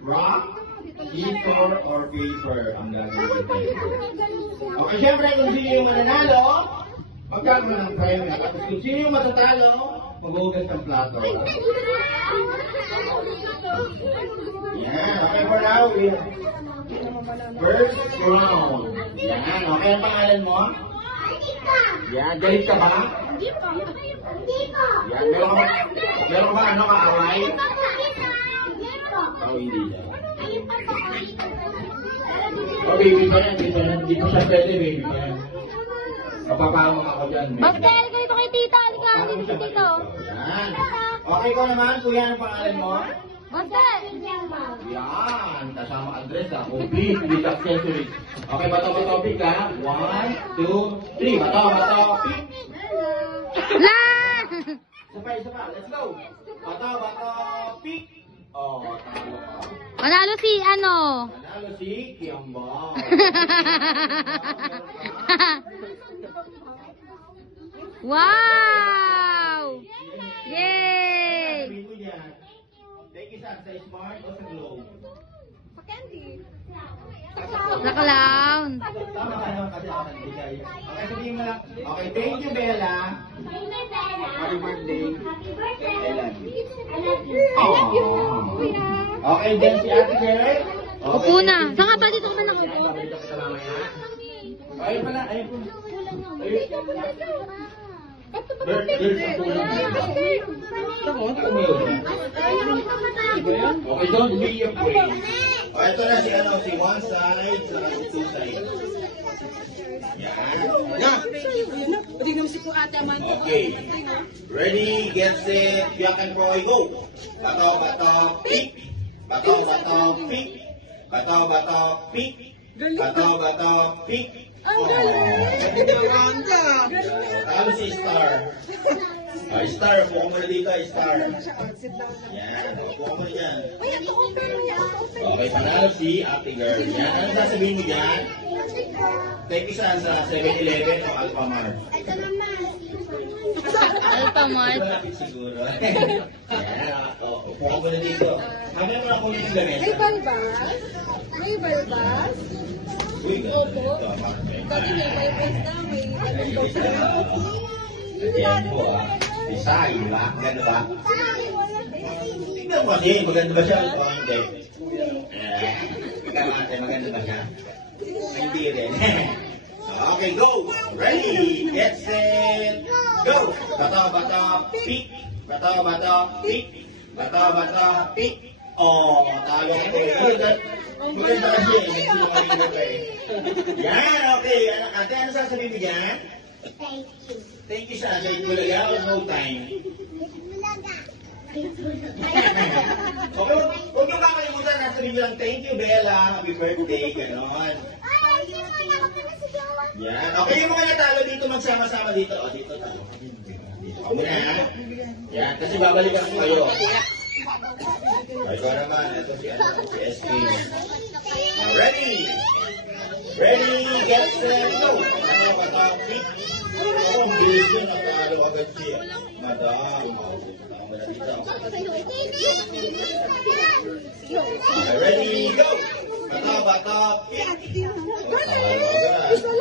rock, scissors, or paper ang gagawin tayo. Okay, syempre kung sino yung mananalo, magkakaroon ng premyo. Tapos kung sino yung matatalo, maghugas ng plato. Yan, okay for now. First round. Yan, okay ang pangalan mo? Yan, galit ka ba? Yan, meron ka ba ano kaaway? Oh, hindi na. Oh, baby pa yan, hindi pa siya pwede, baby pa yan. Mapapahamak ako dyan. Bastel, ganito kay tita. Halika, dito dito. Yan. Okay ko naman, kuya, anong pangalan mo? Bastel! Yan, kasama address ha. Complete with accessories. Okay, bato, pick ha. 1, 2, 3. Bato, pick. Lan! Isa pa, let's go. Bato, pick. Oh, talo ka. Manalo si ano? Manalo si Kiambang. Wow! Yay! Take isa sa smart o sa globe? Sa candy. Sa clown. Tama ka naman kasi ako nagbigay. Okay, sabihin mo lang. Okay, thank you, Bella. Happy birthday. I love you. Okay, dyan si Ate Girl. Upo na. Saan ka pa dito ka na upo? Ayun pala, ayun po. Okay, don't be afraid. Ito na si ano, si one side, sa two side. Yan. Okay. Ready, get set, yak and Roy, go. Bato, pick. Bato, pick. Bato, pick. Bato, pick. Talo si Star. Star, buka mo na dito, Star. Yan, buka mo na dyan. Okay, panalo si Ate Girl. Yan, ano sasabihin mo dyan? Take isa sa 7-Eleven o Alphamart. Alphamart. Malapit siguro. Yan, buka mo na dito. Kami naman ako yung lamesa. May balbas? May balbas? Uy, Opo. Dati may balbas na, may balbas na. Yan po Isay, ba? Ganda ba? Tingnan mo kasi, maganda ba siya? O hindi? Ikaw ate, maganda ba siya? Hindi rin. Okay, go! Ready, get set, go! Bato, pick! Bato, pick! Bato, pick! Oh, talo ko. Maganda kasi, nagsinungaling ko eh. Yan, okay. Ate, ano sasabihin mo dyan? Thank you. Thank you sa akin. Bulaga or no time? Okay, huwag nyo kakalimutan na sabihin nyo lang, thank you, Bella. Happy birthday. Ganon. Yan. Okay, yung mga natalo dito, magsama-sama dito. O, dito talo. Dito ka muna, ha? Yan, kasi babalikan ko kayo. O, ikaw naman. Ito si SK. Now, ready? Ready, get set, go! Pick. Oh, ang bilis yun. Natalo agad siya. Madam. Wala dito. Ready, go! Bata, pick! Talo agad.